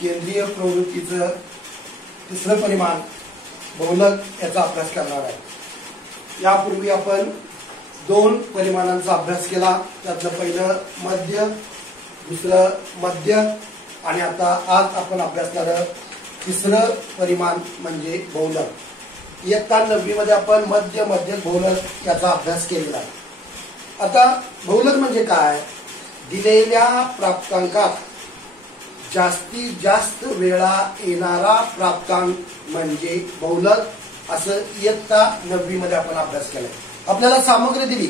केंद्रीय प्रवृत्तीचं तिसरं परिमाण बहुलक याचा अभ्यास करणार आहे। यापूर्वी आपण 2 परिमाणांचा अभ्यास केला, त्यातलं पहिलं मध्य, दुसरं मध्य आणि आता आज आपण अभ्यासणार तिसरं परिमाण म्हणजे बहुलक। इयत्ता 9वी मध्ये आपण मध्य, मध्यक, बहुलक याचा अभ्यास केलेला आहे। आता बहुलक म्हणजे काय? दिलेल्या प्राप्तांकात जास्तीत जास्त वेळा येणारा प्राप्तांक म्हणजे बहुलक असं इयत्ता 9वी मध्ये आपण अभ्यास केलाय। आपल्याला सामग्री दिली,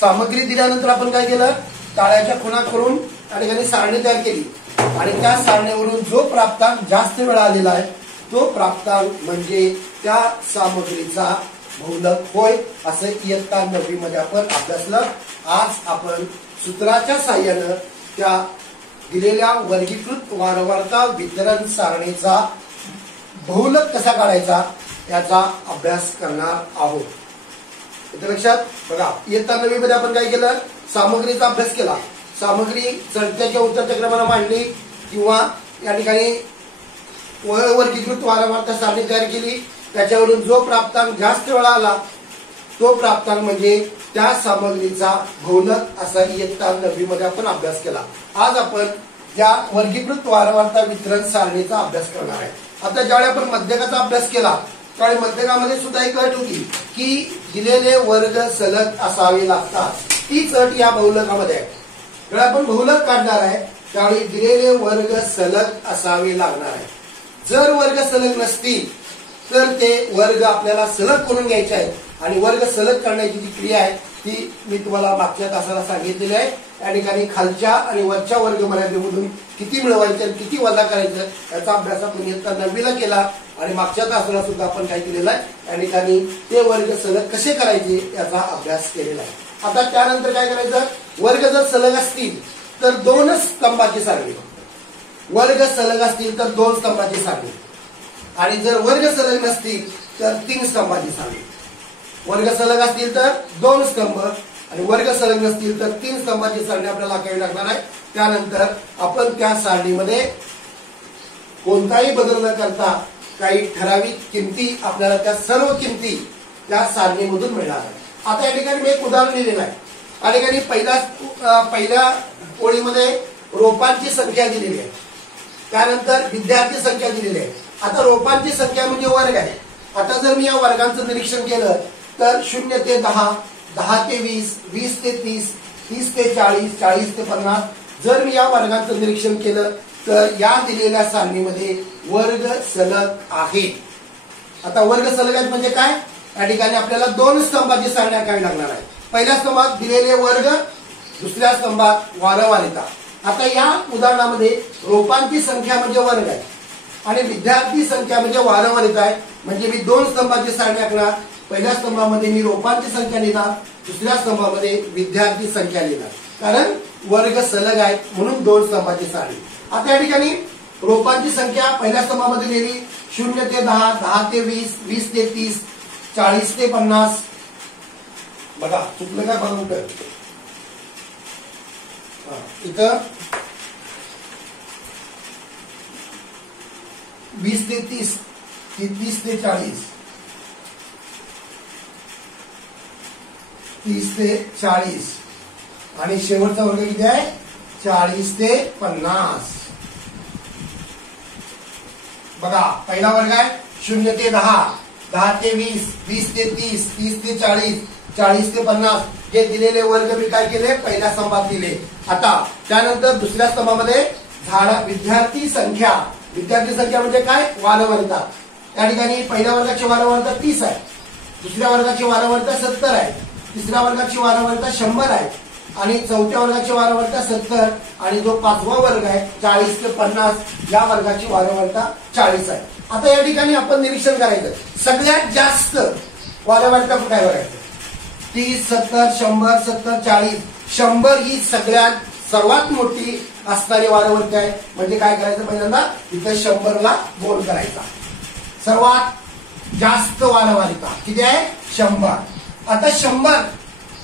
सामग्री दिल्यानंतर आपण काय केलं? टाळ्याच्या खुणा करून त्या ठिकाणी सारणी तयार केली आणि त्या सारणीवरून जो प्राप्तांक जास्त वेळा आलेला आहे तो प्राप्तांक म्हणजे त्या सामग्रीचा बहुलक होय, असं इयत्ता 9वी मध्ये आपण अभ्यासलं। आज आपण सूत्राच्या साहाय्यानं त्या दिलेल्या वर्गीकृत वारंवारता वितरण सारणीचा बहुलक कसा काढायचा याचा अभ्यास करणार आहोत। इथे लक्षात बघा, इयत्ता 9वी मध्ये आपण काय केलं? सामग्रीचा अभ्यास केला। सामग्री चढत्या किंवा उतरत्या क्रमाने मांडली किंवा या ठिकाणी वर्गीकृत वारंवारता सारणी तयार केली, त्याच्यावरून जो प्राप्तांक जास्त वेळा आला तो प्राप्तांक म्हणजे त्या सामग्रीचा बहुलक असा इयत्ता 9वी मध्ये आपण अभ्यास केला। आज आपण या वर्गीकृत वारंवारता वितरण सारणीचा अभ्यास करणार आहे। आता ज्यावेळी आपण मध्यकाचा अभ्यास केला त्यावेळी मध्यकामध्ये सुद्धा एक अट होती की दिलेले वर्ग सलग असावे लागतात, तीच अट या बहुलकामध्ये आहे। ज्यावेळी आपण बहुलक काढणार आहे त्यावेळी दिलेले वर्ग सलग असावे लागणार आहे। जर वर्ग सलग नसतील तर ते वर्ग आपल्याला सलग करून घ्यायचे आहेत आणि वर्ग सलग करण्याची जी क्रिया आहे ती मी तुम्हाला मागच्या तासाला सांगितलेली आहे। या ठिकाणी खालच्या आणि वरच्या वर्ग मर्यादेमधून किती मिळवायचे आणि किती वजा करायचं याचा अभ्यास आपण इयत्ता 9वी ला केला आणि मागच्या तासाला सुद्धा आपण काय केलेलं आहे, या ठिकाणी ते वर्ग सलग कसे करायचे याचा अभ्यास केलेला आहे। आता त्यानंतर काय करायचं? वर्ग जर सलग असतील तर 2 स्तंभाची सारणी, वर्ग सलग असतील तर 2 स्तंभाची सारणी आणि जर वर्ग सलग नसतील तर 3 स्तंभाची सारणी। वर्ग सलग असतील तर 2 स्तंभ आणि वर्ग सलग नसतील तर 3 स्तंभाची सारणी आपल्याला आखावी लागणार आहे। त्यानंतर आपण त्या सारणीमध्ये कोणताही बदल न करता काही ठराविक किमती आपल्याला त्या सर्व किमती त्या सारणीमधून मिळणार आहे। आता या ठिकाणी मी एक उदाहरण दिलेलं आहे। या ठिकाणी पहिल्या ओळीमध्ये रोपांची संख्या दिलेली आहे, त्यानंतर विद्यार्थी संख्या दिलेली आहे। आता रोपांची संख्या म्हणजे वर्ग आहे। आता जर मी या वर्गांचं निरीक्षण केलं तर 0 ते 10, 10 ते 20, 20 ते 30, 30 ते 40, 40 ते 50 जर मी या वर्गांचं निरीक्षण केलं तर या दिलेल्या सारणीमध्ये वर्ग सलग आहेत। आता वर्ग सलग आहेत म्हणजे काय? या ठिकाणी आपल्याला 2 स्तंभाची सारणी आखावी लागणार आहे। पहिल्या स्तंभात दिलेले वर्ग, दुसऱ्या स्तंभात वारंवारता। आता या उदाहरणामध्ये रोपांची संख्या म्हणजे वर्ग आहे आणि विद्यार्थी संख्या म्हणजे वारंवारता आहे, म्हणजे मी 2 स्तंभाची सारणी आखणार। पहिल्या स्तंभामध्ये मी रोपांची संख्या लिहिणार, दुसऱ्या स्तंभामध्ये विद्यार्थी संख्या लिहिणार, कारण वर्ग सलग आहेत म्हणून 2 स्तंभाची सारणी। आता या ठिकाणी रोपांची संख्या पहिल्या स्तंभामध्ये लिहिली 0 ते 10, 10 ते 20, 20 ते 30, 40 ते 50। बघा चुकलं काय? बघा कुठं इथं 20 ते 30, 30 ते 40, 30 ते 40 आणि शेवटचा वर्ग किती आहे? 40 ते 50। बघा पहिला वर्ग आहे 0 ते 10, 10 ते 20, 20 ते 30, 30 ते 40, 40 ते 50 हे दिलेले वर्ग मी काय केले? पहिल्या स्तंभात दिले। आता त्यानंतर दुसऱ्या स्तंभामध्ये विद्यार्थी संख्या, विद्यार्थी संख्या म्हणजे काय? वारंवारता। या ठिकाणी पहिल्या वर्गाची वारंवारता 30 आहे, दुसऱ्या वर्गाची वारंवारता 70 आहे, तिसऱ्या वर्गाची वारंवारता 100 आहे आणि चौथ्या वर्गाची वारंवारता 70 आणि जो 5वा वर्ग आहे 40 ते 50 या वर्गाची वारंवारता 40 आहे। आता या ठिकाणी आपण निरीक्षण करायचं सगळ्यात जास्त वारंवारता कुठे आहे बघायचं? 30, 70, 100, 70, 40, 100 ही सगळ्यात सर्वात मोठी असणारी वारंवारता आहे। म्हणजे काय करायचं? पहिल्यांदा इथे 100 ला बोल करायचा। सर्वात जास्त वारंवारता किती आहे? 100। आता 100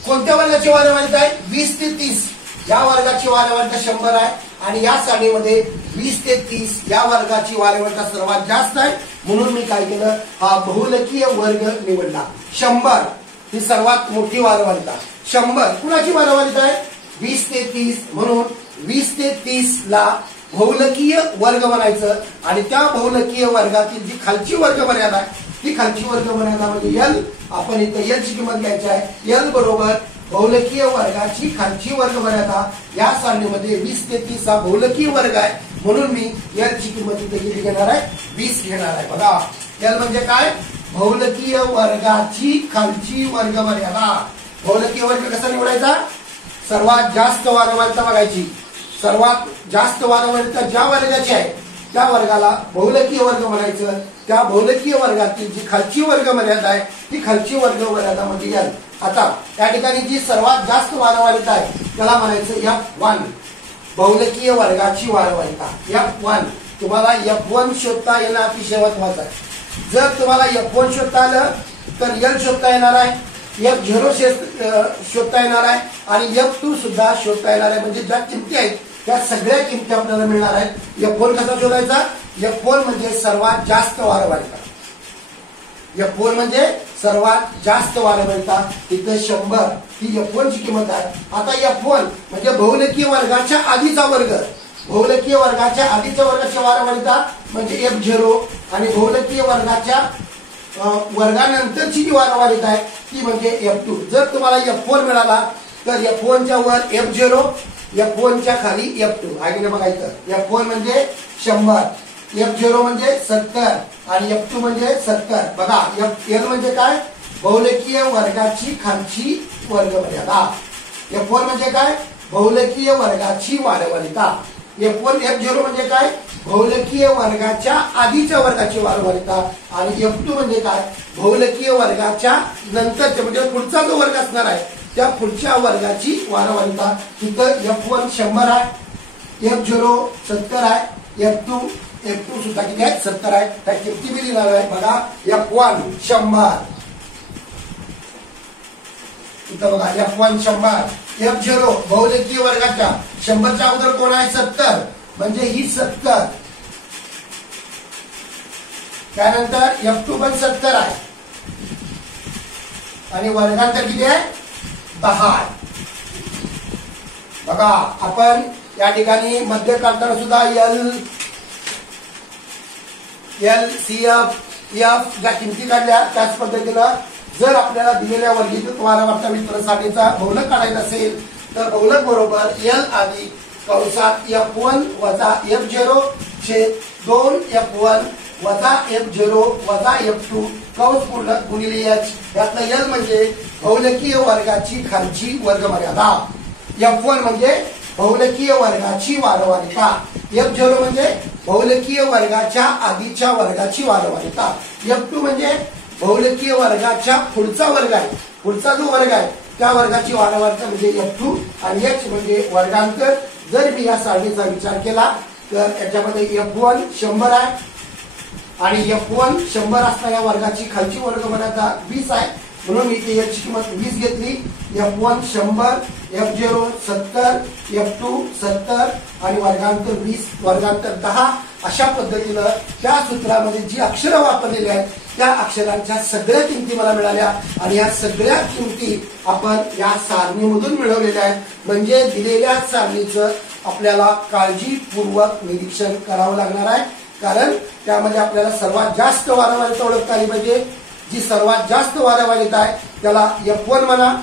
कोणत्या वर्गाची वारंवारता आहे? 20 ते 30 या वर्गाची वारंवारता 100 आहे आणि या सारणीमध्ये 20 ते 30 या वर्गाची वारंवारता सर्वात जास्त आहे, म्हणून मी काय केलं, हा बहुलकीय वर्ग निवडला. 100 ही सर्वात मोठी वारंवारता. 100 कुणाची वारंवारता आहे, 20 ते 30, म्हणून 20 ते 30 ला बहुलकीय वर्ग म्हणायचं. आणि त्या बहुलकीय वर्गातील जी खालची वर्ग मर्यादा आहे ती खालची वर्ग मर्यादा म्हणजे एल. आपण इथं एल ची किंमत घ्यायची आहे. एल बरोबर बहुलकीय वर्गाची खालची वर्ग मर्यादा. या सारणीमध्ये 20 ते 30 हा बहुलकीय वर्ग आहे, म्हणून मी एल ची किंमत इथे किती घेणार आहे, 20 घेणार आहे. बघा एल म्हणजे काय, बहुलकीय वर्गाची खालची वर्ग मर्यादा. बहुलकीय वर्ग कसा निवडायचा, सर्वात जास्त वारंवारता बघायची. सर्वात जास्त वारंवारता ज्या वर्गाची आहे त्या वर्गाला बहुलकीय वर्ग म्हणायचं. त्या बहुलकीय वर्गातील जी खालची वर्ग मर्यादा आहे ती खालची वर्ग मर्यादा म्हणजे एल. आता या ठिकाणी जी सर्वात जास्त वारंवारता आहे त्याला म्हणायचं F1. बहुलकीय वर्गाची वारंवारता F1. तुम्हाला F1 शोधता येणं अतिशय महत्वाचं आहे. जर तुम्हाला F1 शोधता आलं तर एल शोधता येणार आहे, F0 शोधता येणार आहे आणि F2 सुद्धा शोधता येणार आहे. म्हणजे ज्या किमती आहेत त्या सगळ्या किमती आपल्याला मिळणार आहेत. F1 कसा शोधायचा, F1 म्हणजे सर्वात जास्त वारंवारता. F1 म्हणजे सर्वात जास्त वारंवारता. इथे 100 ही F1 ची किंमत आहे. आता F1 म्हणजे बहुलकीय वर्गाच्या आधीचा वर्ग. बहुलकीय वर्गाच्या आधीच्या वर्गाची वारंवारता म्हणजे F0 आणि बहुलकीय वर्गाच्या वर्गानंतरची जी वारंवारता आहे ती म्हणजे F2. जर तुम्हाला F1 मिळाला तर F1 च्या वर F0, F1 च्या खाली F2 आहे बघायचं. F1 म्हणजे 100, F0 म्हणजे 70 आणि F2 म्हणजे 70. बघा L म्हणजे काय, बहुलकीय वर्गाची खालची वर्ग मर्यादा. F1 म्हणजे काय, बहुलकीय वर्गाची वारंवारता. F0 म्हणजे काय, बहुलकीय वर्गाच्या आधीच्या वर्गाची वारंवारता. आणि F2 म्हणजे काय, बहुलकीय वर्गाच्या नंतरच्या म्हणजे पुढचा जो वर्ग असणार आहे त्या पुढच्या वर्गाची वारंवारता. इथं F1 100 आहे, F0 70 आहे, F2 सुद्धा किती आहे, 70 आहे. त्या किमती मी लिहिणार आहे. बघा F1 100, इथं बघा F1 100, F0 बहुलकीय वर्गाच्या 100च्या अगोदर कोण आहे, 70 म्हणजे ही 70. त्यानंतर F2 पण 70 आहे आणि वर्गांतर किती आहे, 10. बघा आपण या ठिकाणी मध्य काढताना सुद्धा एल सी एफ ज्या किमती काढल्या त्याच पद्धतीनं जर आपल्याला दिलेल्या वर्गीकृत वारंवारता वितरणासाठीचा बहुलक काढायचा असेल तर बहुलक बरोबर एल अधिक कंसात F1 वजा F0 छेद 2 F1 वजा F0 वजा F2 कंस पूर्ण गुणिले H. यातलं एल म्हणजे बहुलकीय वर्गाची खालची वर्ग मर्यादा. F1 म्हणजे बहुलकीय वर्गाची वारंवारता. F0 म्हणजे बहुलकीय वर्गाच्या आधीच्या वर्गाची वारंवारता. F2 म्हणजे बहुलकीय वर्गाच्या पुढचा वर्ग आहे, पुढचा जो वर्ग आहे त्या वर्गाची वारंवारता म्हणजे F2. आणि H म्हणजे वर्गांतर. जर मी या सारणीचा विचार केला तर याच्यामध्ये F1 100 आहे आणि F1 100 असणाऱ्या या वर्गाची खालची वर्ग मर्यादा 20 आहे, म्हणून मी इथे याची किंमत 20 घेतली. F1 100, F0 70, F2 70 आणि वर्गांतर 20, वर्गांतर 10. अशा पद्धतीनं त्या सूत्रामध्ये जी अक्षरं वापरलेली आहेत त्या अक्षरांच्या सगळ्या किमती मला मिळाल्या आणि या सगळ्या किमती आपण या सारणीमधून मिळवलेल्या आहेत. म्हणजे दिलेल्या सारणीचं आपल्याला काळजीपूर्वक निरीक्षण करावं लागणार आहे, कारण त्यामध्ये आपल्याला सर्वात जास्त वारंवारता ओळखता आली पाहिजे. जी सर्वात जास्त वारंवारता आहे त्याला F1 म्हणा,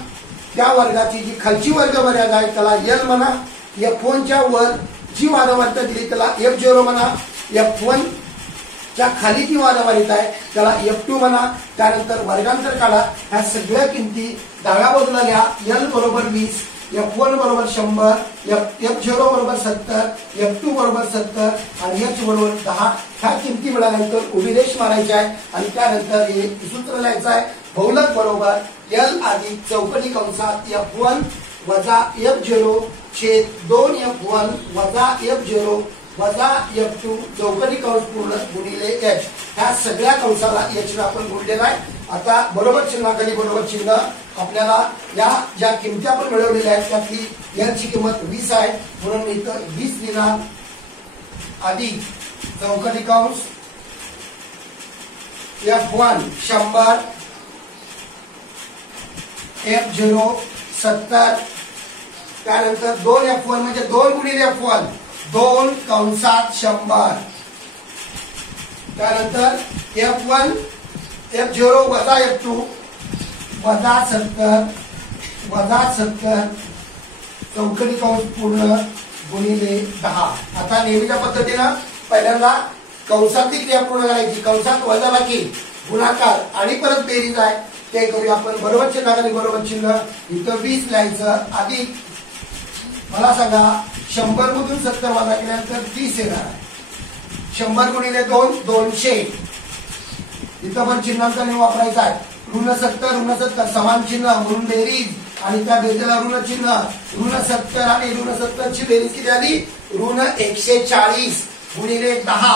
त्या वर्गाची जी खालची वर्ग मर्यादा आहे त्याला L म्हणा, F1 च्या वर जी वारंवारता दिली त्याला F0 म्हणा, F1 च्या खाली जी वारंवारता आहे त्याला F2 म्हणा. त्यानंतर वर्गांतर काढा. ह्या सगळ्या किमती डाव्या बाजूला घ्या. L बरोबर 20, F1 बरोबर 100, F0 बरोबर 70, F2 बरोबर 70 आणि H बरोबर 10. ह्या किमती मिळाल्यानंतर उभी रेष मारायची आहे आणि त्यानंतर हे सूत्र लिहायचं आहे. बहुलक बरोबर L अधिक चौकटी कंसात F1 वजा F0 छेद 2 F1 वजा F0 वजा F2 चौकटी कंस पूर्ण गुणिले H. ह्या सगळ्या कंसाला H आपण गुणलेला आहे. आता बरोबर चिन्हाखाली बरोबर चिन्ह आपल्याला या ज्या किमती आपण मिळवलेल्या आहेत त्यातली L ची किंमत 20 आहे म्हणून इथं 20 लिहिणार अधिक चौकटी कंस F1 100 F0 70 त्यानंतर 2 F1 म्हणजे 2 गुणिले F1 2 कंसात 100 त्यानंतर F1 F0 वजा F2 वजा 70 चौकटी कंस पूर्ण गुणिले 10. आता नेहमीच्या पद्धतीनं पहिल्यांदा कंसातली क्रिया पूर्ण करायची. कंसात वजाबाकी गुणाकार आणि परत बेरीज आहे ते करूया आपण. बरोबर चिन्हाखाली बरोबर चिन्ह इथं 20 लिहायचं अधिक मला सांगा 100 मधून 70 वजा केल्यानंतर 30 येणार. 100 गुणिले 2 200. इथं पण चिन्हांचा नियम वापरायचा आहे. ऋण 70 समान चिन्ह म्हणून बेरीज आणि त्या बेरीजला ऋण चिन्ह. ऋण 70 आणि ऋण 70 ची बेरीज किती आली ऋण 140 गुणिले 10.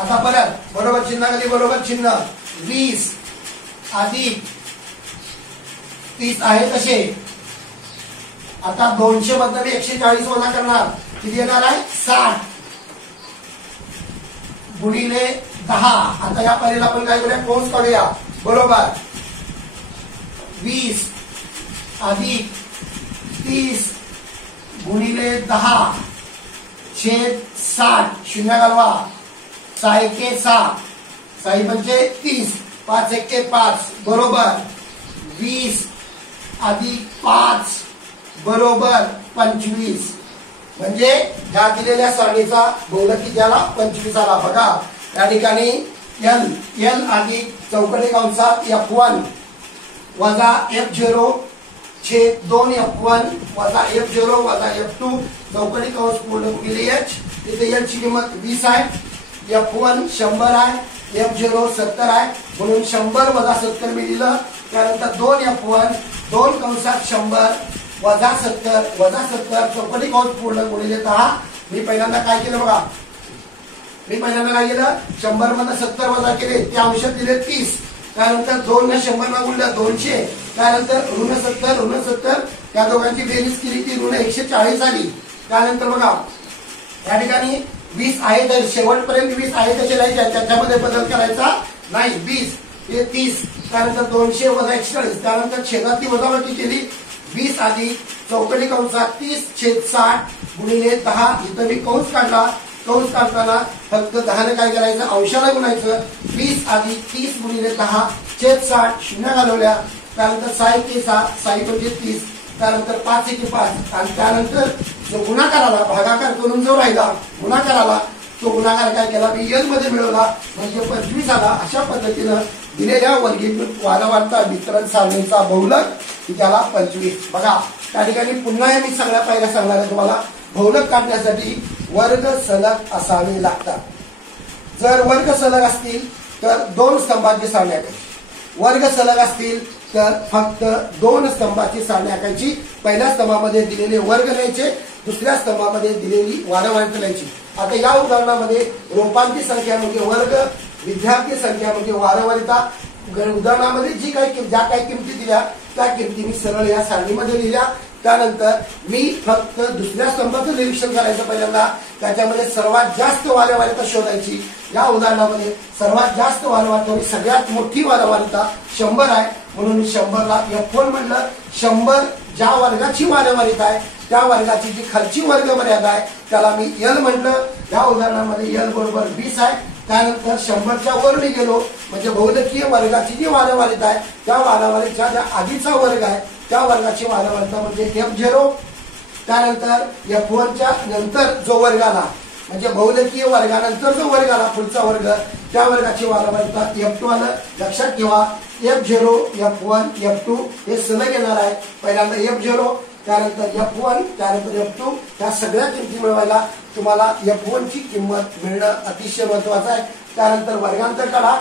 आता परत बरोबर चिन्हाखाली बरोबर चिन्ह 20 अधिक 30 आहे तसे. आता 200 मधून 140 वजा करणार किती येणार आहे 60 गुणिले 10. आता या पहिल्याला आपण काय करूया कंस काढूया. बरोबर 20 अधिक 30 गुणिले 10 छेद 60 शून्य घालवा 6 एके 6 6 पंचे 30 5 एके 5 बरोबर 20 अधिक 5 बरोबर 25. म्हणजे ह्या दिलेल्या सारणीचा बहुलकी त्याला 25 आला. बघा या ठिकाणी L अधिक चौकटी कंसात F1 वजा F0 छेद 2 F1 वजा F0 वजा F2 चौकटी कंस पूर्ण गुणिले H. इथे L ची किंमत 20 आहे. F1 100 आहे F0 70 आहे म्हणून 100 वजा 70 मी दिलं. त्यानंतर 2 F1 2 कंसात 100 वजा 70 चौकटी कंस पूर्ण गुणिले 10. मी पहिल्यांदा काय केलं बघा. मी पहिल्यांदा काय केलं 100 मधून 70 वजा केले ते अंशात दिले 30. त्यानंतर 2 ने 100 ला गुणलं 200. त्यानंतर ऋण 70 त्या दोघांची बेरीज केली ती ऋण 140 आली. त्यानंतर बघा या ठिकाणी 20 आहे तर शेवटपर्यंत 20 आहे त्याचे लिहायचे त्याच्यामध्ये बदल करायचा नाही. 20 हे 30 त्यानंतर 200 वजा 140 त्यानंतर छेदातली वजाबाकी केली 20 अधिक चौकटी कंसात 30 छेद 60 गुणिले 10. इथं मी कंस काढला. कंस काढताना फक्त 10 ने काय करायचं अंशाला गुणायचं. 20 अधिक 30 गुणिले 10 छेद 60 शून्य घालवल्या. त्यानंतर 6 एके 6 6 म्हणजे 30 त्यानंतर 5 एके 5 आणि त्यानंतर जो गुणाकार आला भागाकार करून जो राहिला गुणाकार आला तो गुणाकार काय केला मी L मध्ये मिळवला म्हणजे 25 आला. अशा पद्धतीनं दिलेल्या वर्गीकृत वारंवारता वितरण सारणीचा बहुलक त्याला 25. बघा त्या ठिकाणी पुन्हा मी सगळ्या पहिल्या सांगणार आहे तुम्हाला. बहुलक काढण्यासाठी वर्ग सलग असावे लागतात. जर वर्ग सलग असतील तर 2 स्तंभाची सारणी आखायची. वर्ग सलग असतील तर फक्त 2 स्तंभाची सारणी आखायची. पहिल्या स्तंभामध्ये दिलेले वर्ग लिहायचे दुसऱ्या स्तंभामध्ये दिलेली वारंवारता लिहायची. आता या उदाहरणामध्ये रोपांची संख्या म्हणजे वर्ग विद्यार्थी संख्या म्हणजे वारंवारता. उदाहरणामध्ये ज्या काही किमती दिल्या त्या किमती मी सरळ या सारणीमध्ये लिहिल्या. त्यानंतर मी फक्त दुसऱ्या स्तंभाचं निरीक्षण करायचं पहिल्यांदा. त्याच्यामध्ये सर्वात जास्त वारंवारता शोधायची. या उदाहरणामध्ये सर्वात जास्त वारंवारता सगळ्यात मोठी वारंवारता 100 आहे म्हणून मी 100 ला F1 म्हटलं. 100 ज्या वर्गाची वारंवारता आहे त्या वर्गाची जी खालची वर्ग मर्यादा आहे त्याला मी L म्हटलं. या उदाहरणामध्ये L बरोबर 20 आहे. त्यानंतर 100च्या वर मी गेलो म्हणजे बहुलकीय वर्गाची जी वारंवारता आहे त्या वारंवारतेच्या ज्या आधीचा वर्ग आहे त्या वर्गाची वारंवारता म्हणजे F0. त्यानंतर F1च्या नंतर जो वर्ग आला म्हणजे बहुलकीय वर्गानंतर जो वर्ग आला पुढचा वर्ग त्या वर्गाची वारंवारता F2 आलं. लक्षात ठेवा F0 F1 F2 हे सलग येणार आहे. पहिल्यांदा F0 त्यानंतर F1 त्यानंतर F2 ह्या सगळ्या किमती मिळवायला तुम्हाला F1 ची किंमत मिळणं अतिशय महत्वाचं आहे. त्यानंतर वर्गांतर काढा.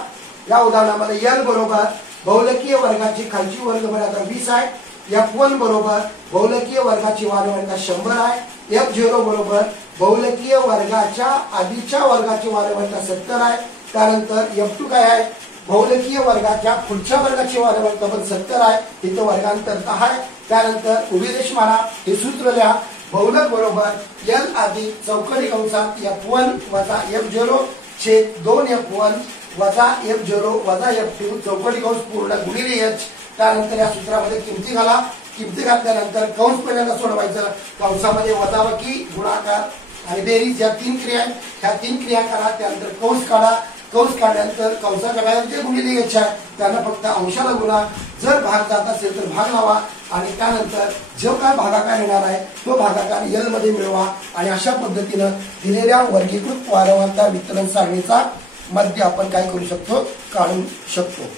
या उदाहरणामध्ये L बरोबर बहुलकीय वर्गाची खालची वर्ग मर्यादा 20 आहे. F1 बरोबर बहुलकीय वर्गाची वारंवारता 100 आहे. F0 बरोबर बहुलकीय वर्गाच्या आधीच्या वर्गाची वारंवारता 70 आहे. त्यानंतर F2 काय आहे, बहुलकीय वर्गाच्या पुढच्या वर्गाची वारंवारता पण 70 आहे. इथं वर्गांतरता आहे. त्यानंतर उभी रेष मारा, हे सूत्र लिहा. बहुलक बरोबर L अधिक चौकडी कंसात F1 वजा F0 छेद 2F1 वजा F0 वजा F2 चौकडी कंस पूर्ण गुणिले H. त्यानंतर या सूत्रामध्ये किमती घाला. किमती घातल्यानंतर कंस पहिल्यांदा सोडवायचं. कंसामध्ये वजाबाकी, गुणाकार आणि बेरीज या 3 क्रिया आहेत. ह्या 3 क्रिया करा. त्यानंतर कंस काढा. कंस काढल्यानंतर कंसाच्या बाहेर जे गुणिले H आहे त्यांना फक्त अंशाला गुणा. जर भाग जात असेल तर भाग लावा आणि त्यानंतर जो काय भागाकार येणार आहे तो भागाकार L मध्ये मिळवा. आणि अशा पद्धतीनं दिलेल्या वर्गीकृत वारंवारता वितरण सारणीचा मध्य आपण काय करू शकतो, काढू शकतो.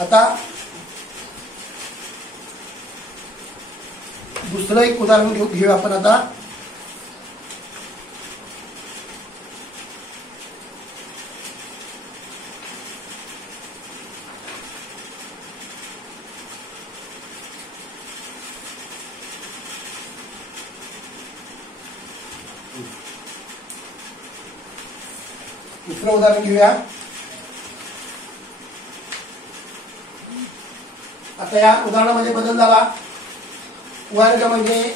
आता दुसरं एक उदाहरण घेऊ आपण. आता दुसरं उदाहरण घेऊया. आता या उदाहरणामध्ये बदल झाला. वर्ग म्हणजे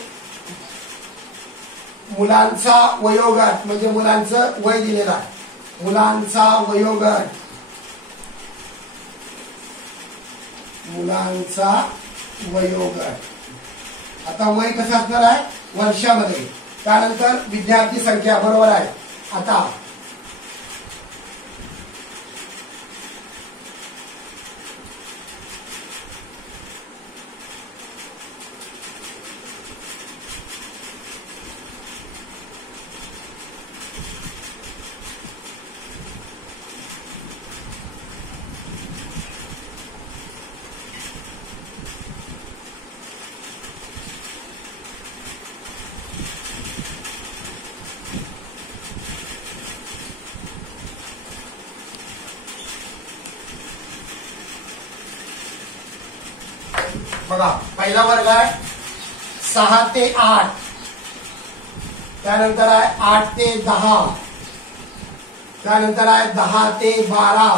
मुलांचा वयोगट, म्हणजे मुलांचं वय दिलेलं आहे. मुलांचा वयोगट, मुलांचा वयोगट. आता वय कसं असणार आहे, वर्षामध्ये. त्यानंतर विद्यार्थी संख्या बरोबर आहे. आता बघा, पहिला वर्ग आहे 6 ते 8. त्यानंतर आहे 8 ते 10. त्यानंतर आहे 10 ते 12.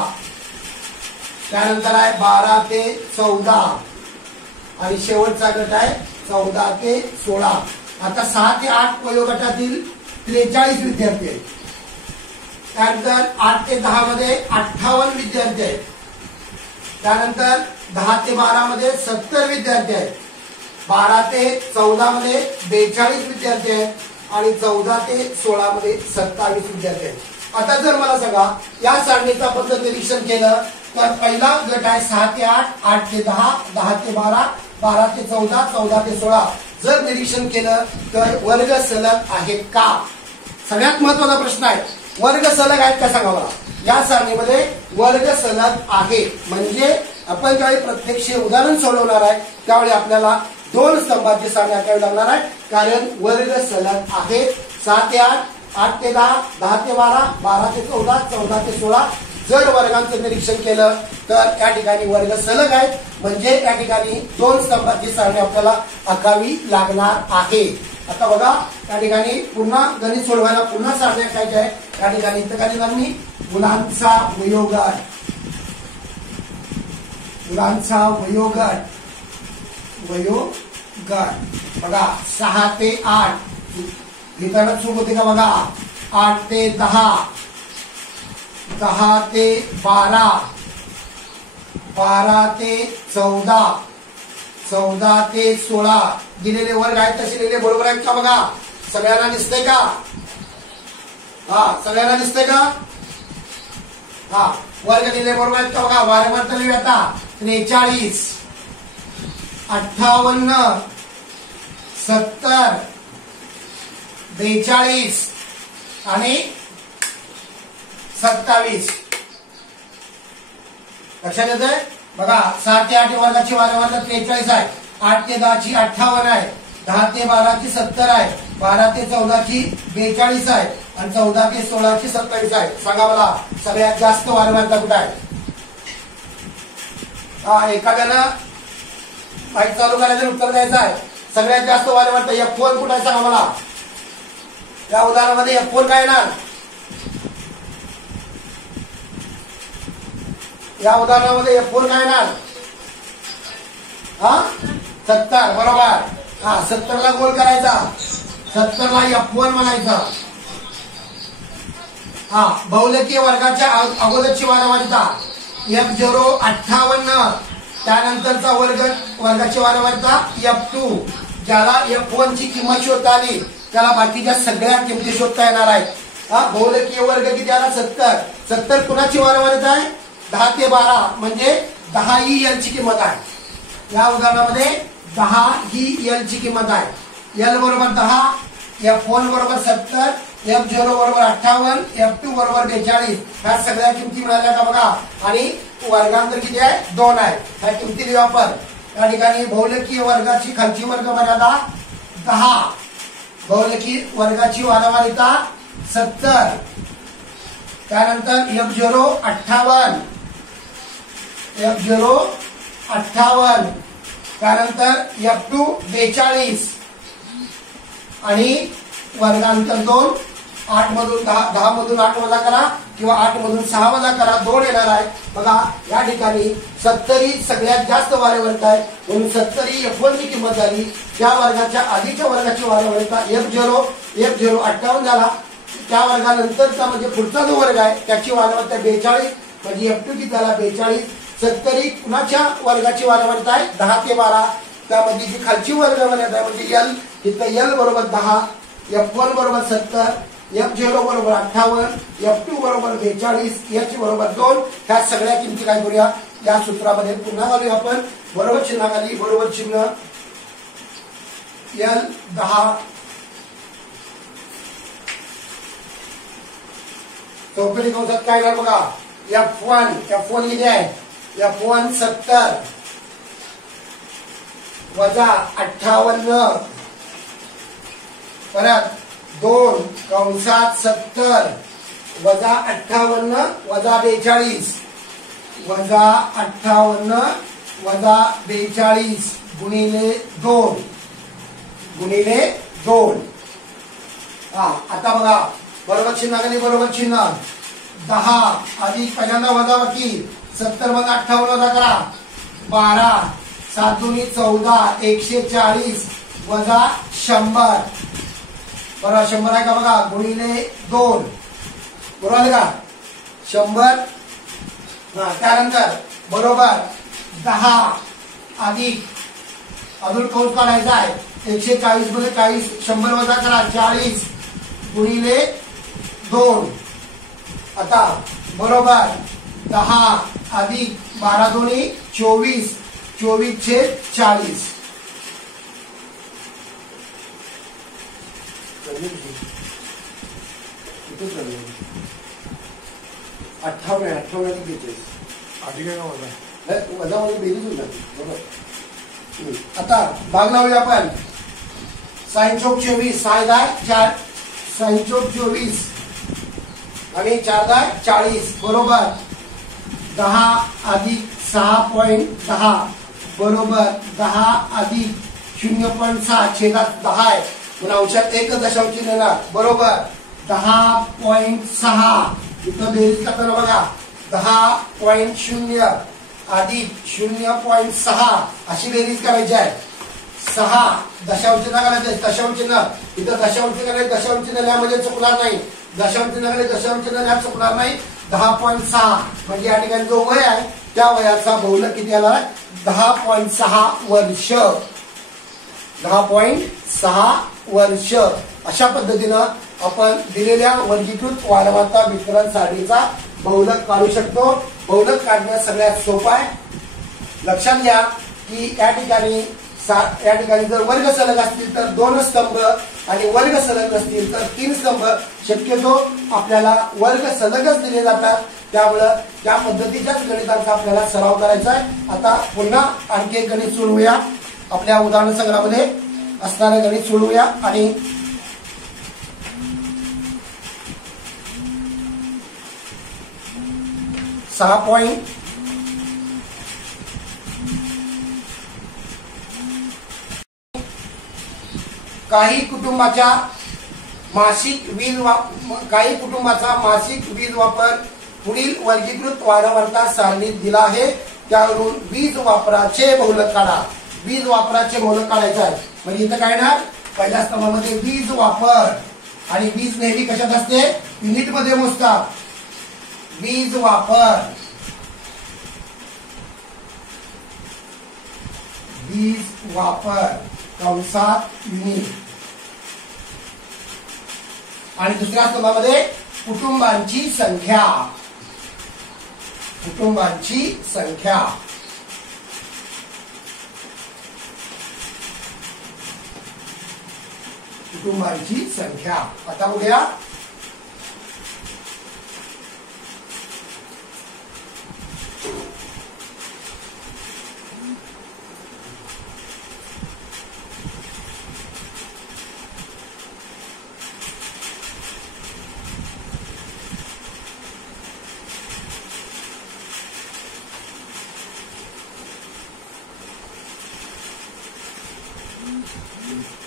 त्यानंतर आहे 12 ते 14 आणि शेवटचा गट आहे 14 ते 16. आता 6 ते 8 वयोगटातील 43 विद्यार्थी आहेत. त्यानंतर 8 ते 10 मध्ये 58 विद्यार्थी आहेत. त्यानंतर 10 ते 12 मध्ये 70 विद्यार्थी आहेत. 12 ते 14 मध्ये 42 विद्यार्थी आहेत आणि 14 ते 16 मध्ये 27 विद्यार्थी आहेत. आता जर मला सांगा, या सारणीचं आपण जर निरीक्षण केलं तर पहिला गट आहे 6 ते 8, 8 ते 10, 10 ते 12, 12 ते 14, 14 ते 16. जर निरीक्षण केलं तर वर्ग सलग आहेत का? सगळ्यात महत्वाचा प्रश्न आहे, वर्ग सलग आहेत का सांगा मला. या सारणीमध्ये वर्ग सलग आहे म्हणजे आपण ज्यावेळी प्रत्यक्ष उदाहरण सोडवणार आहे त्यावेळी आपल्याला 2 स्तंभाची सारणी आखावी लागणार आहे. कारण वर्ग सलग आहेत. 6 ते 8, 8 ते 10, 10 ते 12, 12 ते 14, 14 ते 16. जर वर्गांचं निरीक्षण केलं तर या ठिकाणी वर्ग सलग आहेत म्हणजे या ठिकाणी 2 स्तंभाची सारणी आपल्याला आखावी लागणार आहे. आता बघा, या ठिकाणी पुन्हा गणित सोडवायला पुन्हा सारणी आखायची आहे. या ठिकाणी इथं काय लिहिणार मी, मुलांचा वयोगट, मुलांचा वयोगट, वयोगट. बघा 6 ते 8 लिहिताना चूक होते का बघा. 8 ते 10, 10 ते 12, 12 ते 14, 14 ते 16. दिलेले वर्ग आहेत तसे लिहिले बरोबर आहेत का बघा. सगळ्यांना दिसतंय का? हा, सगळ्यांना दिसतंय का? हा, वर्ग दिले बरोबर आहेत का बघा. वारंवार लिहूया आता. 43, 58, 70, 42 आणि 27. लक्षात येतंय बघा. 7 ते 8 वर्गाची वारंवारता 43 आहे. 8 ते 10 ची 58 आहे. 10 ते 12 ची 70 आहे. 12 ते 14 ची 42 आहे आणि 14 ते 16 ची 27 आहे. सांगा मला सगळ्यात जास्त वारंवारता कुठे आहे? हा, एखाद्यानं माहिती चालू करायचं उत्तर द्यायचं आहे. सगळ्यात जास्त वारंवारता F1 कुठे आहे सांगा मला. या उदाहरणामध्ये F4 काय येणार? या उदाहरणामध्ये F4 काय येणार? 70 बरोबर. 70 ला गोल करायचा, 70 ला F1 म्हणायचा. बहुलकीय वर्गाच्या अगोदरची वारंवारता F0 58, त्यानंतरचा वर्गाची वारंवारता F2. ज्याला F1 ची किंमत शोधता आली त्याला बाकीच्या सगळ्या किमती शोधता येणार आहेत. बहुलकीय वर्ग किती आला? 70. 70 कुणाची वारंवारता आहे? 10 ते 12 म्हणजे 10 ही L ची किंमत आहे. या उदाहरणामध्ये 10 ही L ची किंमत आहे. L बरोबर 10, F1 बरोबर 70, F0 बरोबर 58, F2 बरोबर 42. ह्या सगळ्या किमती मिळाल्या का बघा. आणि वर्गांतर किती आहे? 2 आहे. ह्या किमती लिहू आपण. या ठिकाणी बहुलकीय वर्गाची खालची वर्ग मर्यादा 10, बहुलकीय वर्गाची वारंवारता 70, त्यानंतर F0 58, F0 58, त्यानंतर F2 42 आणि वर्गांतर 2. 8 मधून 10 मधून 8 वजा करा किंवा 8 मधून 6 वजा करा, 2 येणार आहे. बघा या ठिकाणी 70 ही सगळ्यात जास्त वारंवारता आहे म्हणून 70 ही F1 ची किंमत झाली. त्या वर्गाच्या आधीच्या वर्गाची वारंवारता F0 58 झाला. त्या वर्गानंतरचा म्हणजे पुढचा जो वर्ग आहे त्याची वारंवारता 42 म्हणजे F2 किती झाला? 42. 70 ही कुणाच्या वर्गाची वारंवारता आहे? 10 ते 12. त्यामध्ये जी खालची वर्ग मर्यादा आहे म्हणजे L, इथं L बरोबर 10, F1 बरोबर 70, F0 बरोबर 58, F2 बरोबर 42, H बरोबर 2. ह्या सगळ्या किमती काय करूया या सूत्रामध्ये पुन्हा घालूया आपण. बरोबर चिन्हाखाली बरोबर चिन्ह L 10, चौकटी कंसात काय येणार बघा. F1 किती आहे? F1 70 वजा 58, परत 2 कंसात 70 वजा 58 वजा 42, वजा 58 वजा 42 गुणिले 2 गुणिले 2. आता बघा बरोबर चिन्हाखाली बरोबर चिन्ह 10 अधिक पहिल्यांदा वजा बाकी 70 मधून 58 वजा करा 12, 7 दुनी 14, 140 वजा 100 बरोबर 100 आहे का बघा गुणिले 2 बरोबर आहे का 100. त्यानंतर बरोबर 10 अधिक अजून कंस काढायचा आहे 140 मध्ये 40 100 वजा करा 40 गुणिले 2. आता बरोबर 10 अधिक 12 दोन्ही 24, 24/40. अठ्ठावन्न वजा मध्ये बेरीज होऊन जाते बरोबर. आता भाग लावूया आपण. 6 चौक 24, 6 10 4, 6 चौक 24 आणि 4 10 40 बरोबर 10 अधिक 6.10 बरोबर 10 अधिक 0.6 छेदात 10 आहे म्हणून अंशात 1 दशांश चिन्ह बरोबर 10.6. इथं बेरीज करताना बघा 10.0 अधिक 0.6 अशी बेरीज करायची आहे. 6 दशांश चिन्ह करायचं दशांश चिन्ह इथं दशांश चिन्ह दशांश चिन्ह यामध्ये चुकणार नाही. दशांश चिन्ह दशांश चिन्ह यात चुकणार नाही. 10.6 म्हणजे या ठिकाणी जो वय आहे त्या वयाचा बहुलक किती आला 10.6 वर्ष. 10.6 वर्ष अशा पद्धतीनं आपण दिलेल्या वर्गीकृत वारंवारता वितरण सारणीचा बहुलक काढू शकतो. बहुलक काढणं सगळ्यात सोपं आहे. लक्षात घ्या की या ठिकाणी जर वर्ग सलग असतील तर 2 स्तंभ आणि वर्ग सलग नसतील तर 3 स्तंभ. शक्यतो आपल्याला वर्ग सलगच दिले जातात त्यामुळं त्या पद्धतीच्याच गणितांचा आपल्याला सराव करायचा आहे. आता पुन्हा आणखी एक गणित सोडवूया. आपल्या उदाहरण संग्रहामध्ये असणारे गणित सोडवूया आणि काही कुटुंबाच्या मासिक वीज काही कुटुंबाचा मासिक वीज वापर पुढील वर्गीकृत वारंवारता सारणीत दिला आहे, त्यावरून वीज वापराचे बहुलक काढा. वीज वापराचे बहुलक काढायचं आहे. म्हणजे इथं काय ना, पहिल्या स्तंभामध्ये वीज वापर, आणि वीज नेहमी कशात असते, युनिट मध्ये मोजतात. वीज वापर, वीज वापर कंसात युनिट, आणि दुसऱ्या स्तंभामध्ये कुटुंबांची संख्या, कुटुंबांची संख्या. कुटुंबांची संख्या. आता बघूया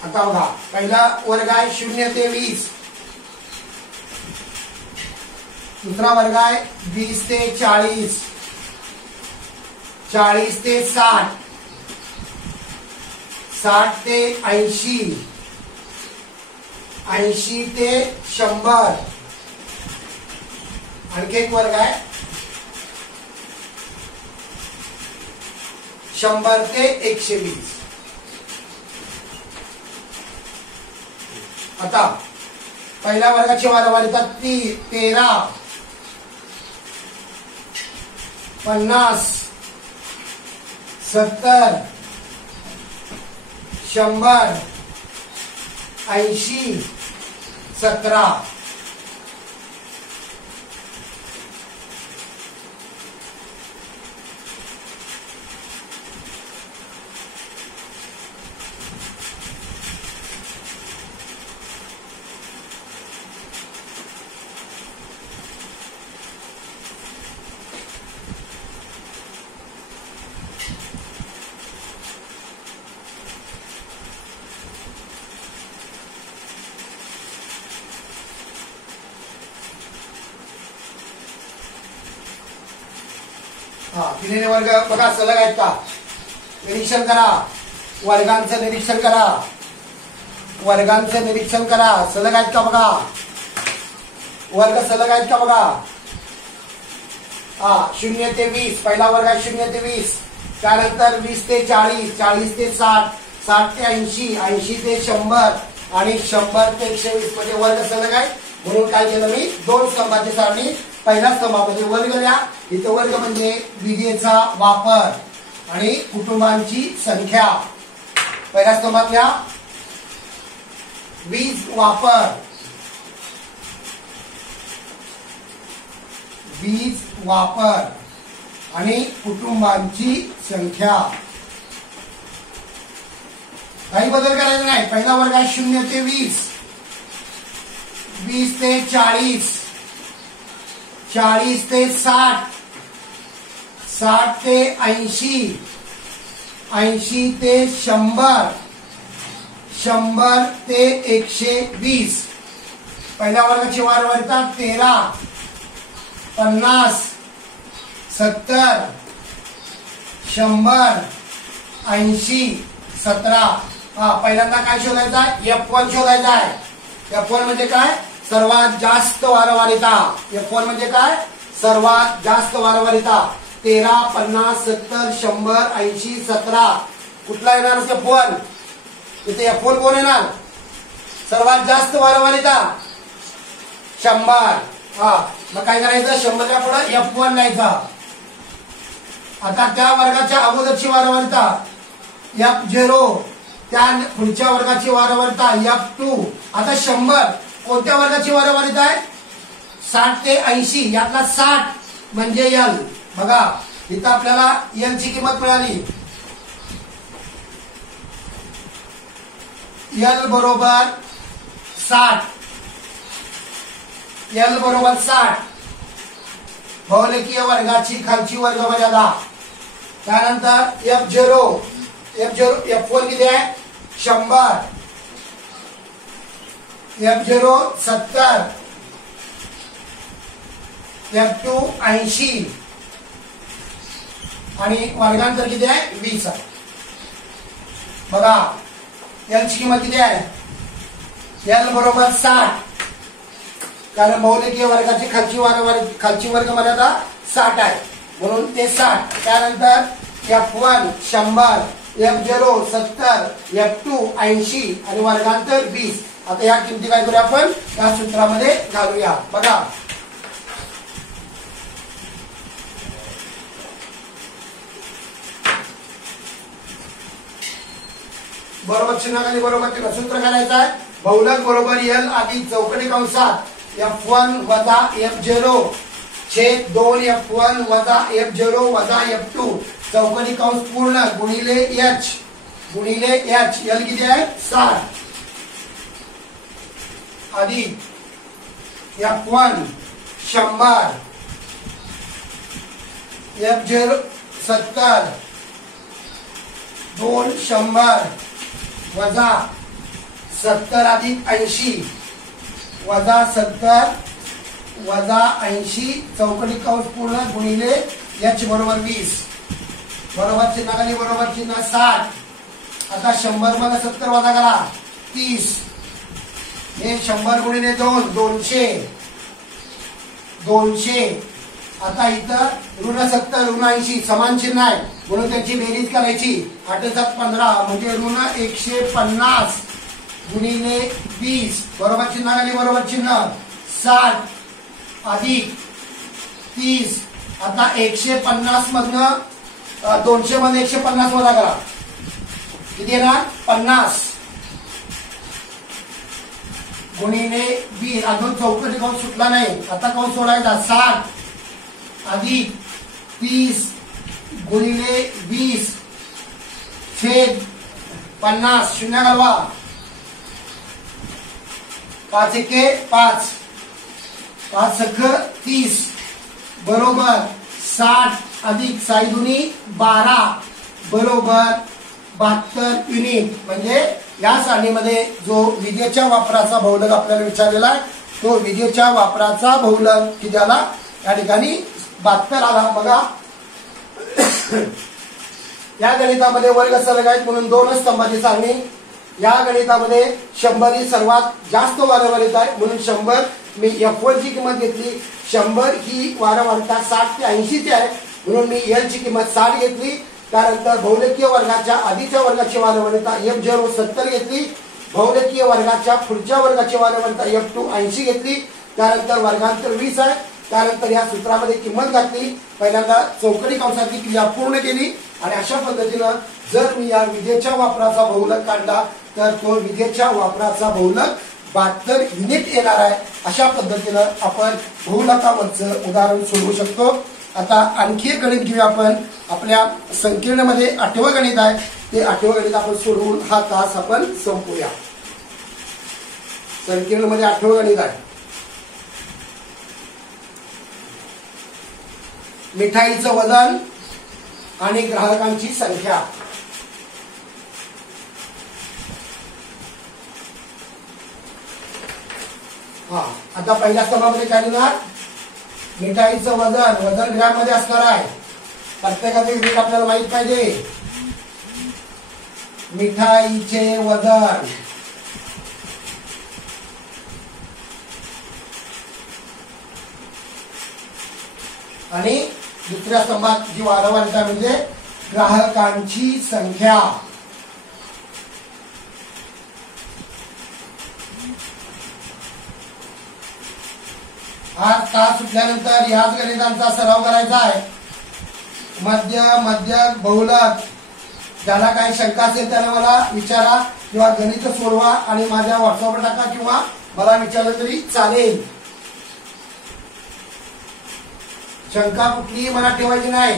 आता बघा, पहिला वर्ग आहे 0 ते 20, दुसरा वर्ग आहे 20 ते 40, 40 ते 60, 60 ते 80, 80 ते 100. आणखी एक वर्ग आहे 100 ते 120. आता पहिल्या वर्गाची वारंवारता 13, 50, 70, 100, 80, 17. दिलेले वर्ग बघा, सलग आहेत का, निरीक्षण करा. वर्गांचं निरीक्षण करा, वर्गांचं निरीक्षण करा. सलग आहेत का बघा, वर्ग सलग आहेत का बघा. 0 ते 20 पहिला वर्ग आहे 0 ते 20, त्यानंतर 20 ते 40, 40 ते 60, 60 ते 80, 80 ते 100, आणि 100 ते 120. म्हणजे वर्ग सलग आहे. म्हणून काय केलं मी, 2 स्तंभाची सारणी. पहिल्या स्तंभामध्ये वर्ग द्या. इथं वर्ग म्हणजे विजेचा वापर आणि कुटुंबांची संख्या. पहिल्या स्तंभातल्या वीज वापर, वीज वापर आणि कुटुंबांची संख्या. काही बदल करायचा नाही. पहिला वर्ग आहे 0 ते 20, 20 ते 40, 40 ते 60, 60 ते 80, 80 ते 100, 100 ते 120. पहिल्या वर्गाची वारंवारता 13, 50, 70, 100, 80, 17. पहिल्यांदा काय शोधायचं आहे, F1 शोधायचा आहे. F1 म्हणजे काय, सर्वात जास्त वारंवारता. F1 म्हणजे काय, सर्वात जास्त वारंवारता. 13, 50, 70, 100, 80, 17. कुठला येणार F1, इथे F1 कोण येणार, सर्वात जास्त वारंवारता 100. मग काय करायचं, 100च्या पुढे F1 लिहायचा. आता त्या वर्गाच्या अगोदरची वारंवारता F0, त्या पुढच्या वर्गाची वारंवारता F2. आता 100 कोणत्या वर्गाची वारंवारता आहे, 60 ते 80, यातला 60 म्हणजे L. बघा इथं आपल्याला L ची किंमत मिळाली. L बरोबर 60, L बरोबर 60. बहुलेखीय वर्गाची खालची वर्ग मर्यादा. त्यानंतर F1 किती आहे, 100. F0 70, F2 80 आणि वर्गांतर किती आहे 20 आहे. बघा L ची किंमत किती आहे, L बरोबर 60, कारण बहुलेखीय वर्गाची खालची वर्ग मर्यादा 60 आहे म्हणून ते 60. त्यानंतर F1 100, F0 70, F2 80 आणि वर्गांतर 20. आता या किमती काय करूया आपण या सूत्रामध्ये घालूया. बघा बरोबर चिन्हाखाली बरोबर चिन्ह सूत्र करायचं आहे. बहुलक बरोबर L अधिक चौकटी कंसात F1 वजा F0 छेद 2 F1 वजा F0 वजा F2 चौकटी कंस पूर्ण गुणिले H L किती आहे 60 अधिक F1 100, F0 70, 2 100 वजा 70 अधिक 80 वजा 70 वजा 80 चौकटी कंस पूर्ण गुणिले H बरोबर 20 बरोबर चिन्हाखाली बरोबर चिन्ह 60. आता 100 मध्ये 70 वजा करा 30, हे 100 गुणिले 2 200. आता इथं ऋण 70 ऋण 80 समान चिन्ह आहे म्हणून त्यांची बेरीज करायची. 8 7 15 म्हणजे ऋण 150 गुणिले 20 बरोबर चिन्हाखाली बरोबर चिन्ह 60 अधिक 30. आता 150 मधनं 200 मध्ये 150 वजा करा किती येणार 50 गुणिले 20. अजून चौकटी कंस सुटला नाही. आता कंस सोडायचा 60 अधिक 30 गुणिले 20 छेद 50 शून्य घालवा 5 एके 5 5 सख 30 बरोबर 60 अधिक 6 दुनी 12 बरोबर 72 युनिट. म्हणजे या सारणीमध्ये जो विजेच्या वापराचा बहुलक आपल्याला विचारलेला आहे तो विजेच्या वापराचा बहुलक किती आला या ठिकाणी 72 आला. बघा या गणितामध्ये वर्ग सलग आहेत म्हणून 2 स्तंभाची सारणी. या गणितामध्ये 100 ही सर्वात जास्त वारंवारिता आहे म्हणून 100 मी F1 ची किंमत घेतली. 100 ही वारंवारिता 60 ते 80 ची आहे म्हणून मी L ची किंमत 60 घेतली. त्यानंतर बहुलेखीय वर्गाच्या आधीच्या वर्गाची वारंवारिता F0 70 घेतली. बहुलेखीय वर्गाच्या पुढच्या वर्गाची वारंवारिता F2 80 घेतली. त्यानंतर वर्गांतर 20 आहे. त्यानंतर या सूत्रामध्ये किंमत घातली. पहिल्यांदा चौकटी कंसातली क्रिया पूर्ण केली आणि अशा पद्धतीनं जर मी या विजेच्या वापराचा बहुलक काढला तर तो विजेच्या वापराचा बहुलक 72 युनिट येणार आहे. अशा पद्धतीनं आपण बहुलकावरचं उदाहरण सोडवू शकतो. आता आणखी एक गणित घेऊया आपण. आपल्या संकीर्णमध्ये 8वं गणित आहे ते 8वं गणित आपण सोडवून हा तास आपण संपवूया. संकीर्णमध्ये 8वं गणित आहे. मिठाईचं वजन आणि ग्राहकांची संख्या. आता पहिल्या स्तंभामध्ये काय लिहिणार मिठाईचं वजन ग्रॅम मध्ये असणार आहे. प्रत्येकाचे युनिट आपल्याला माहित पाहिजे. मिठाईचे वजन आणि दुसऱ्या स्तंभात जी वारंवारिता म्हणजे ग्राहकांची संख्या. आज तास सुटल्यानंतर याच गणितांचा सराव करायचा आहे. मध्यक बहुलक ज्याला काही शंका असेल त्याला मला विचारा किंवा गणित सोडवा आणि माझ्या व्हॉट्सअपवर टाका किंवा मला विचारलं तरी चालेल. शंका कुठलीही मनात ठेवायची नाही.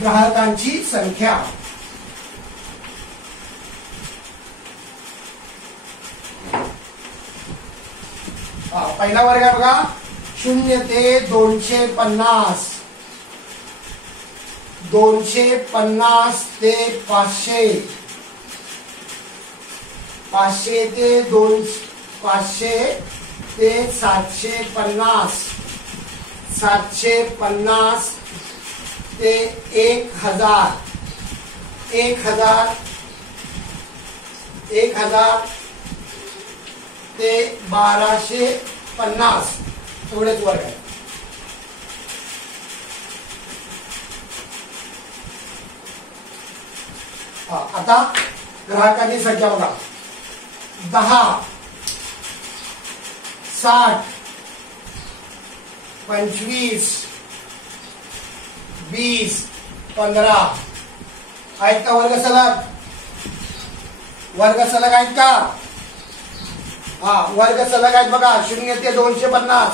ग्राहकांची संख्या. पहिला वर्ग आहे बघा 0 ते 250, 250 ते 500, 500 ते 500 ते 750, 750 ते 1000, 1000 ते 1250 एवढेच वर्ग आहे. आता ग्राहकांची संख्या बघा. 10, 60, 25, 20, 15 आहेत का वर्ग सलग? वर्ग सलग आहेत का? वर्ग सलग आहेत बघा. 0 ते 250,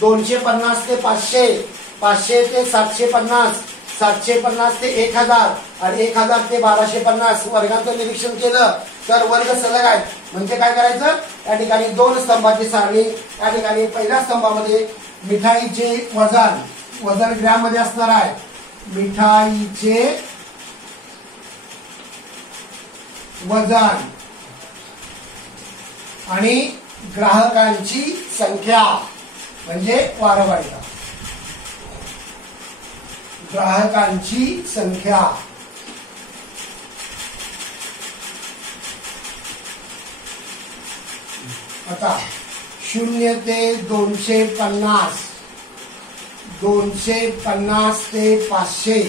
250 ते 500, 500 ते 750, 750 ते 1000 आणि 1000 ते 1250 वर्गाचं निरीक्षण केलं तर वर्ग सलग आहेत. म्हणजे काय करायचं? या ठिकाणी 2 स्तंभाची सारणी. या ठिकाणी पहिल्या स्तंभामध्ये मिठाईचे वजन ग्रॅम मध्ये असणार आहे. मिठाईचे वजन आणि ग्राहकांची संख्या म्हणजे वारंवारिता. ग्राहकांची संख्या. आता 0 ते 250, 250 ते 500,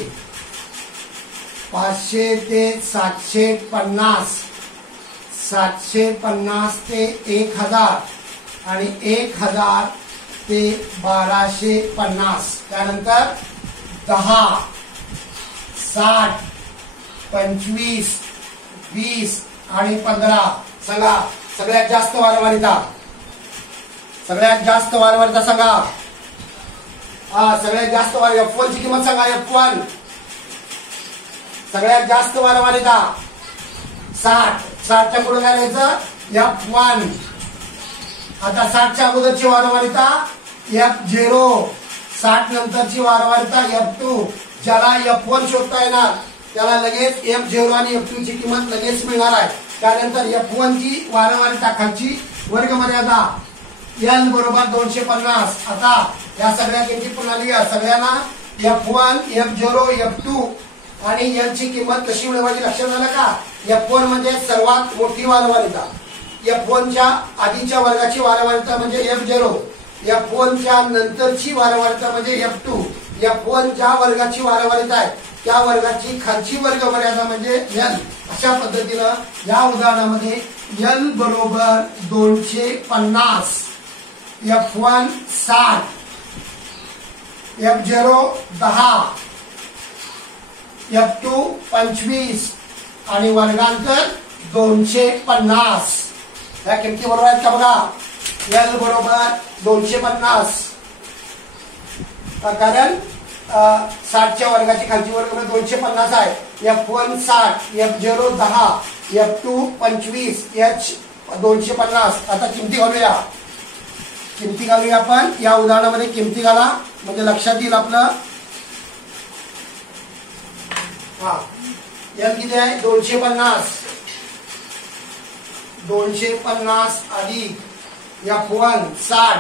500 ते 750, 750 ते 1000 आणि 1000 ते 1250. त्यानंतर 10, 60, 25, 20 आणि 15. सांगा सगळ्यात जास्त वारंवारिता. सगळ्यात जास्त वारंवारिता सांगा. सगळ्यात जास्त F1 ची किंमत सांगा. F1 सगळ्यात जास्त वारंवारिता 60. 60 च्या पुढे काय लिहायचं? F1. आता 60 च्या अगोदरची वारंवारिता F0, 60 नंतरची वारंवारिता F2. ज्याला F1 शोधता येणार त्याला लगेच F0 आणि F2 ची किंमत लगेच मिळणार आहे. त्यानंतर F1 ची वारंवारिता खालची वर्ग मर्यादा L बरोबर 250. आता या सगळ्या किमती पुन्हा लिहा. सगळ्यांना F1, F0, F2 आणि L ची किंमत कशी मिळवायची लक्षात आलं का? F1 म्हणजे सर्वात मोठी वारंवारिता. F1 च्या आधीच्या वर्गाची वारंवारिता म्हणजे F0. F1 च्या नंतरची वारंवारिता म्हणजे F2. F1 ज्या वर्गाची वारंवारिता आहे त्या वर्गाची खालची वर्ग मर्यादा म्हणजे L. अशा पद्धतीनं या उदाहरणामध्ये L बरोबर 250, F1 60, F0 10, F2 25 आणि वर्गांतर 250. या किमती बरोबर आहेत का बघा. L बरोबर 250 कारण 60 च्या वर्गाची खालची वर्ग 250 आहे. F1 60, F0 10, F2 25, H 250. आता किमती घालूया आपण. या उदाहरणामध्ये किमती घाला म्हणजे लक्षात येईल आपलं. L किती आहे? 250. 250 अधिक F1 60.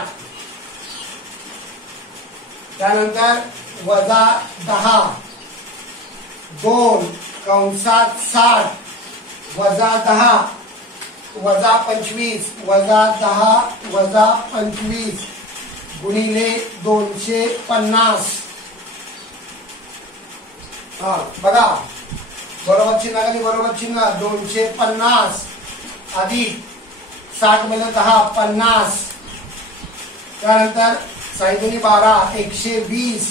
त्यानंतर वजा 10, 2 कंसात 60 वजा 10 वजा 25 वजा 10 वजा 25 गुणिले 250. बघा बरोबर चिन्ह आणि बरोबर चिन्ह. 250 अधिक 60 मध्ये 10 50. त्यानंतर 6 12 120,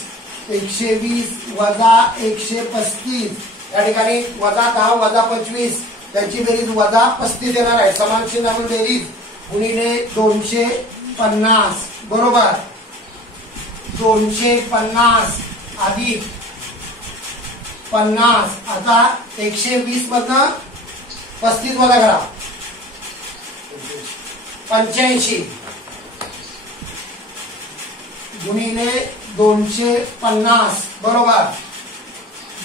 120 वजा 135. या ठिकाणी वजा 10 वजा 25 त्यांची बेरीज वजा 35 येणार आहे. समान चिन्ह बेरीज गुणिले 250 बरोबर 250 अधिक 50. आता 120 मधनं 35 वजा करा 85. गुणिले 250 बरोबर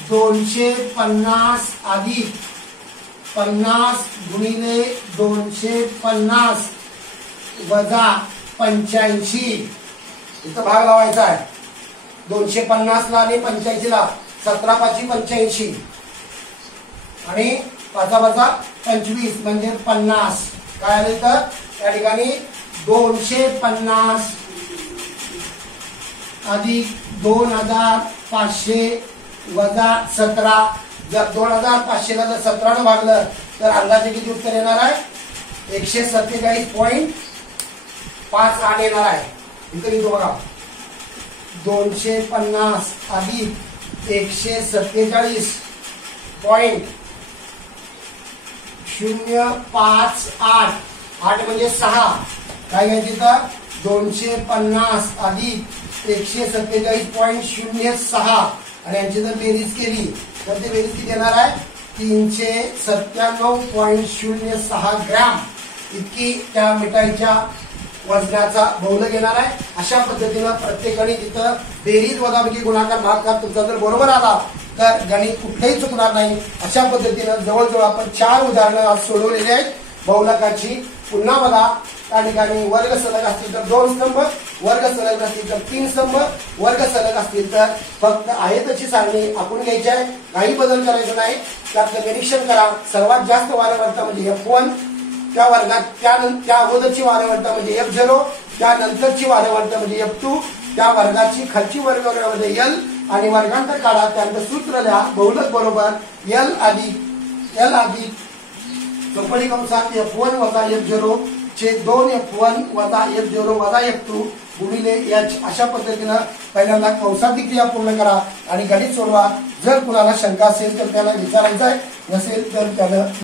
250 अधिक 50 गुणिले 250 वजा 85 इथं भाग लावायचा आहे 250 ला आणि 85 ला 17 पाची 85 आणि 5 वजा 25 म्हणजे 50 काय आले तर या ठिकाणी 250 अधिक 2500 वजा 17 जर 2500 ला जर 17 ने भागलं तर अंदाजे किती उत्तर येणार आहे 147.58 येणार आहे इथे लिहितो बघा 250 अधिक 147.058 8 म्हणजे 6 काय घ्यायचे तर 250 अधिक 147.06 आणि यांची जर बेरीज केली तर ते बेरीज किती येणार आहे 397.06 ग्रॅम इतकी त्या मिठाईच्या वजनाचा बहुलक येणार आहे। अशा पद्धतीनं प्रत्येकाने तिथं बेरीज वजाबाकी गुणाकार भागाकार तुमचा जर बरोबर आला तर गणित कुठेही चुकणार नाही। अशा पद्धतीनं जवळजवळ आपण 4 उदाहरणं आज सोडवलेली आहेत बहुलकाची। पुन्हा बघा त्या ठिकाणी वर्ग सलग असतील तर 2 स्तंभ, वर्ग सलग असतील तर 3 स्तंभ, वर्ग सलग असतील तर फक्त आहे तशी सारणी आपण घ्यायची आहे, काही बदल करायचा नाही। त्याचं निरीक्षण करा। सर्वात जास्त वारंवारता म्हणजे F1, त्या वर्गात त्या अगोदरची वारंवारता म्हणजे F0, त्यानंतरची वारंवारता म्हणजे F2, त्या वर्गाची खालची वर्गवारता म्हणजे L आणि वर्गांतर काढा त्यानंतर सूत्र लिहा बहुलक बरोबर L अधिक चौपडी कंसात F1 वजा F0 छेद 2 F1 वजा F0 वजा F2 गुणिले H अशा पद्धतीनं पहिल्यांदा कंसातली क्रिया पूर्ण करा आणि गणित सोडवा। जर कुणाला शंका असेल तर त्याला विचारायचं आहे, नसेल तर त्याला